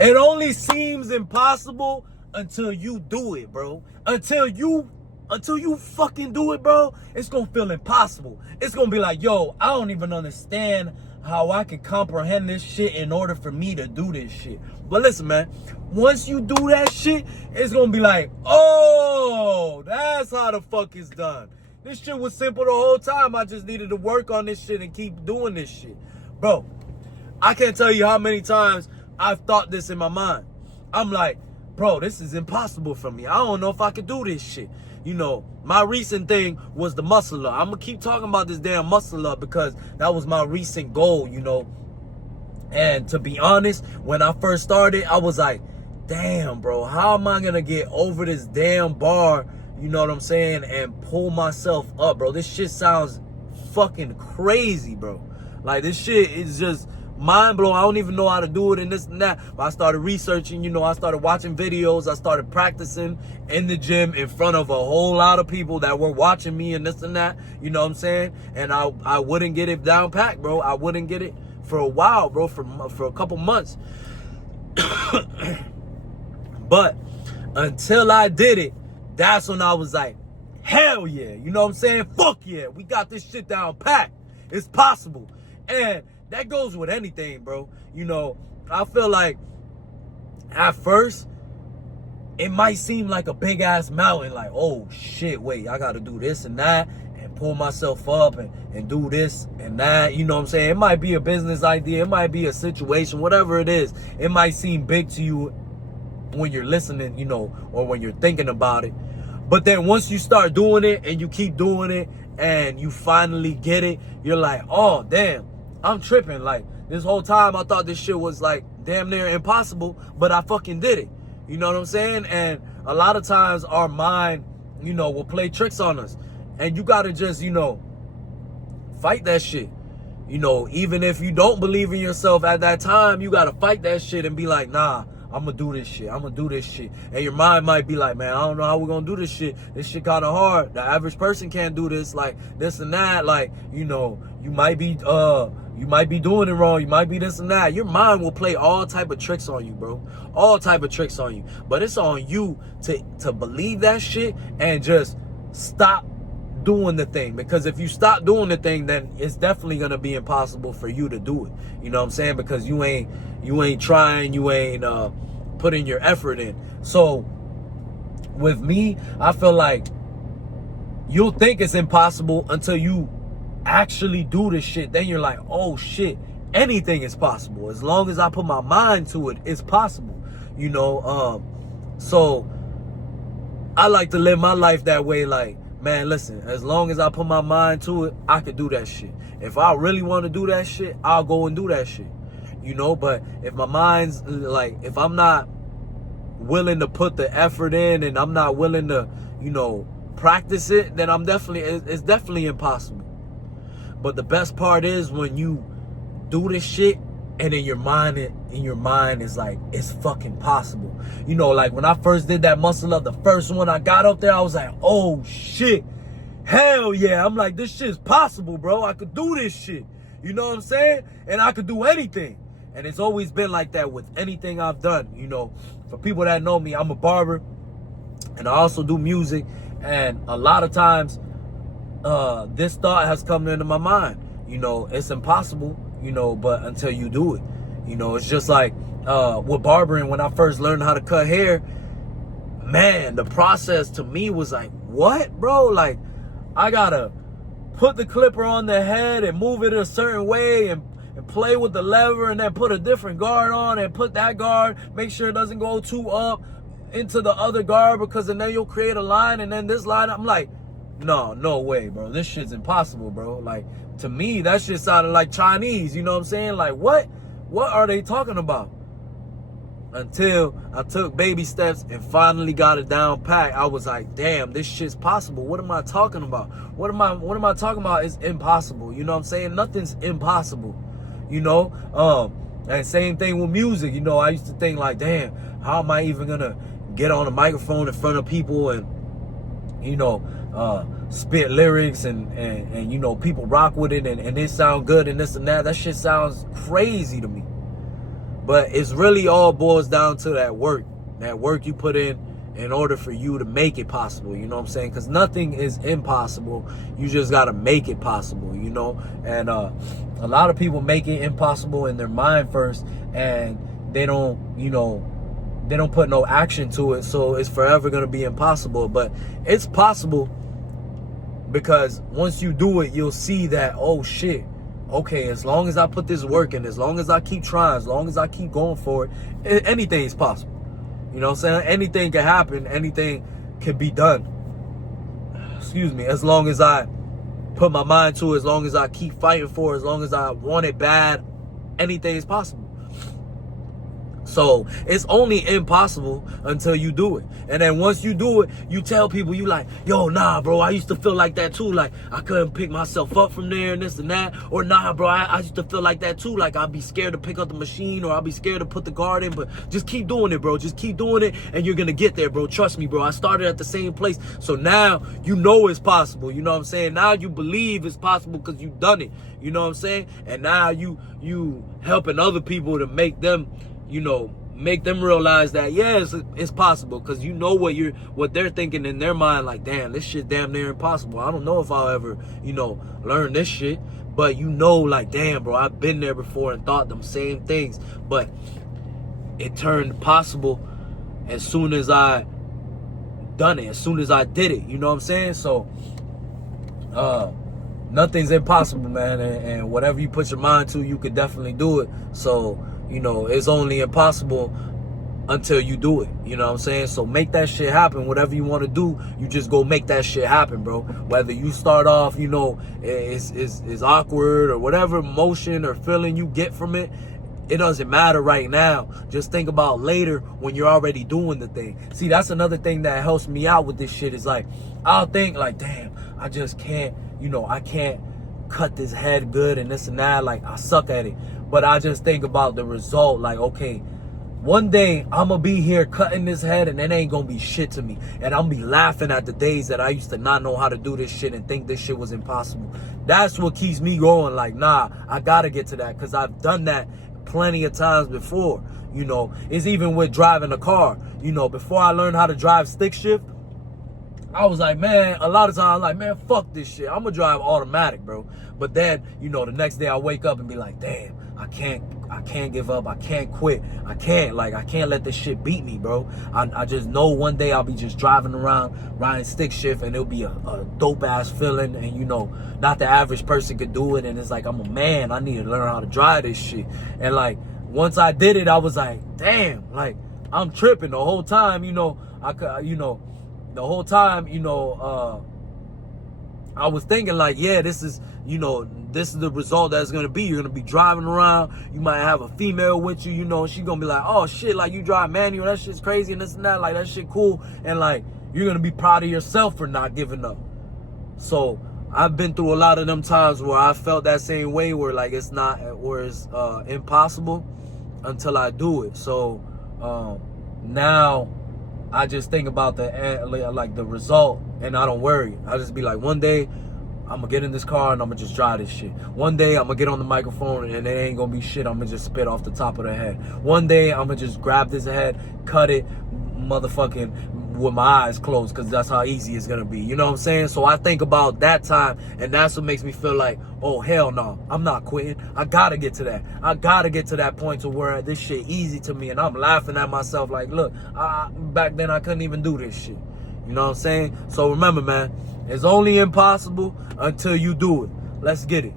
It only seems impossible until you do it, bro. Until you fucking do it, bro, it's gonna feel impossible. It's gonna be like, yo, I don't even understand how I can comprehend this shit in order for me to do this shit. But listen, man, once you do that shit, it's gonna be like, oh, that's how the fuck it's done. This shit was simple the whole time. I just needed to work on this shit and keep doing this shit. Bro, I can't tell you how many times I've thought this in my mind. I'm like, bro, this is impossible for me. I don't know if I could do this shit. You know, my recent thing was the muscle up. I'm going to keep talking about this damn muscle up because that was my recent goal, you know. And to be honest, when I first started, I was like, damn, bro, how am I going to get over this damn bar, you know what I'm saying, and pull myself up, bro? This shit sounds fucking crazy, bro. Like, this shit is just mind blowing. I don't even know how to do it and this and that. But I started researching, you know, I started watching videos. I started practicing in the gym in front of a whole lot of people that were watching me and this and that. You know what I'm saying? And I wouldn't get it down packed, bro. I wouldn't get it for a while, bro, for a couple months. But until I did it, that's when I was like, hell yeah. You know what I'm saying? Fuck yeah. We got this shit down packed. It's possible. And that goes with anything, bro. You know, I feel like at first, it might seem like a big ass mountain. Like, oh shit, wait, I got to do this and that and pull myself up and do this and that. You know what I'm saying? It might be a business idea. It might be a situation, whatever it is. It might seem big to you when you're listening, you know, or when you're thinking about it. But then once you start doing it and you keep doing it and you finally get it, you're like, oh, damn. I'm tripping. Like, this whole time I thought this shit was like damn near impossible, but I fucking did it. You know what I'm saying? And a lot of times our mind, you know, will play tricks on us. And you gotta just, you know, fight that shit. You know, even if you don't believe in yourself at that time, you gotta fight that shit and be like, nah, I'm gonna do this shit. I'm gonna do this shit. And your mind might be like, man, I don't know how we're gonna do this shit. This shit kind of hard. The average person can't do this, like this and that. Like, you know, you might be doing it wrong. You might be this and that. Your mind will play all type of tricks on you, bro. All type of tricks on you. But it's on you to believe that shit and just stop doing the thing. Because if you stop doing the thing, then it's definitely gonna be impossible for you to do it. You know what I'm saying? Because you ain't trying, you ain't putting your effort in. So with me, I feel like you'll think it's impossible until you actually do this shit. Then you're like, oh shit, anything is possible. As long as I put my mind to it, it's possible. You know, so I like to live my life that way. Like, man, listen, as long as I put my mind to it, I could do that shit. If I really want to do that shit, I'll go and do that shit. You know, but if my mind's like, if I'm not willing to put the effort in and I'm not willing to, you know, practice it, then it's definitely impossible. But the best part is when you do this shit and in your mind is like, it's fucking possible. You know, like when I first did that muscle up, the first one I got up there, I was like, oh shit, hell yeah. I'm like, this shit's possible, bro. I could do this shit. You know what I'm saying? And I could do anything. And it's always been like that with anything I've done. You know, for people that know me, I'm a barber and I also do music. And a lot of times, this thought has come into my mind. You know, it's impossible, you know, but until you do it. You know, it's just like with barbering, when I first learned how to cut hair, man, the process to me was like, what, bro? Like, I gotta put the clipper on the head and move it a certain way and play with the lever and then put a different guard on and put that guard, make sure it doesn't go too up into the other guard, because then you'll create a line and then this line. I'm like, no way, bro. This shit's impossible, bro. Like, to me, that shit sounded like Chinese. You know what I'm saying? Like, what are they talking about? Until I took baby steps and finally got it down pat, I was like, damn, this shit's possible. What am I talking about? What am I talking about? It's impossible. You know what I'm saying? Nothing's impossible. You know? And same thing with music. You know, I used to think like, damn, how am I even gonna get on a microphone in front of people and, you know, spit lyrics and you know, people rock with it and it sound good and this and that. That shit sounds crazy to me. But it's really all boils down to that work you put in order for you to make it possible. You know what I'm saying? Because nothing is impossible. You just got to make it possible, you know? And a lot of people make it impossible in their mind first, and they don't, you know, they don't put no action to it. So it's forever going to be impossible. But it's possible, because once you do it, you'll see that, oh shit, okay, as long as I put this work in, as long as I keep trying, as long as I keep going for it, anything is possible. You know what I'm saying? Anything can happen. Anything can be done. Excuse me. As long as I put my mind to it, as long as I keep fighting for it, as long as I want it bad, anything is possible. So it's only impossible until you do it. And then once you do it, you tell people, you like, yo, nah, bro, I used to feel like that too. Like, I couldn't pick myself up from there and this and that. Or nah, bro, I used to feel like that too. Like, I'd be scared to pick up the machine, or I'd be scared to put the guard in. But just keep doing it, bro. Just keep doing it, and you're going to get there, bro. Trust me, bro. I started at the same place. So now you know it's possible. You know what I'm saying? Now you believe it's possible because you've done it. You know what I'm saying? And now you helping other people to make them, you know, make them realize that, yeah, it's possible, because you know what they're thinking in their mind, like, damn, this shit damn near impossible. I don't know if I'll ever, you know, learn this shit. But you know, like, damn, bro, I've been there before and thought them same things. But it turned possible as soon as I done it, as soon as I did it. You know what I'm saying? So nothing's impossible, man. And whatever you put your mind to, you could definitely do it. So, you know, it's only impossible until you do it. You know what I'm saying? So make that shit happen. Whatever you want to do, you just go make that shit happen, bro. Whether you start off, you know, is awkward, or whatever emotion or feeling you get from it, it doesn't matter right now. Just think about later when you're already doing the thing. See, that's another thing that helps me out with this shit, is like, I'll think like, damn, I just can't, you know, I can't cut this head good and this and that. Like, I suck at it. But I just think about the result, like, okay, one day I'm going to be here cutting this head, and it ain't going to be shit to me. And I'm going to be laughing at the days that I used to not know how to do this shit and think this shit was impossible. That's what keeps me going, like, nah, I got to get to that, because I've done that plenty of times before. You know, it's even with driving a car. You know, before I learned how to drive stick shift, I was like, man, a lot of times I'm like, man, fuck this shit. I'm going to drive automatic, bro. But then, you know, the next day I wake up and be like, damn, I can't give up. I can't quit. I can't let this shit beat me, bro. I just know one day I'll be just driving around, riding stick shift, and it'll be a dope ass feeling. And, you know, not the average person could do it. And it's like, I'm a man. I need to learn how to drive this shit. And like, once I did it, I was like, damn, like, I'm tripping the whole time. You know, the whole time, you know, I was thinking like, yeah, this is, you know, this is the result that's going to be. You're going to be driving around. You might have a female with you, you know, she's going to be like, oh shit, like, you drive manual, that shit's crazy and this and that, like, that shit cool. And like, you're going to be proud of yourself for not giving up. So I've been through a lot of them times where I felt that same way, where like it's impossible until I do it. So now I just think about the result, and I don't worry. I just be like, one day I'm gonna get in this car and I'm gonna just drive this shit. One day I'm gonna get on the microphone and it ain't gonna be shit. I'm gonna just spit off the top of the head. One day I'm gonna just grab this head, cut it, motherfucking with my eyes closed, because that's how easy it's gonna be. You know what I'm saying? So I think about that time, and that's what makes me feel like, oh hell no, I'm not quitting. I gotta get to that. I gotta get to that point to where this shit easy to me, and I'm laughing at myself like, look, back then I couldn't even do this shit. You know what I'm saying? So remember, man, it's only impossible until you do it. Let's get it.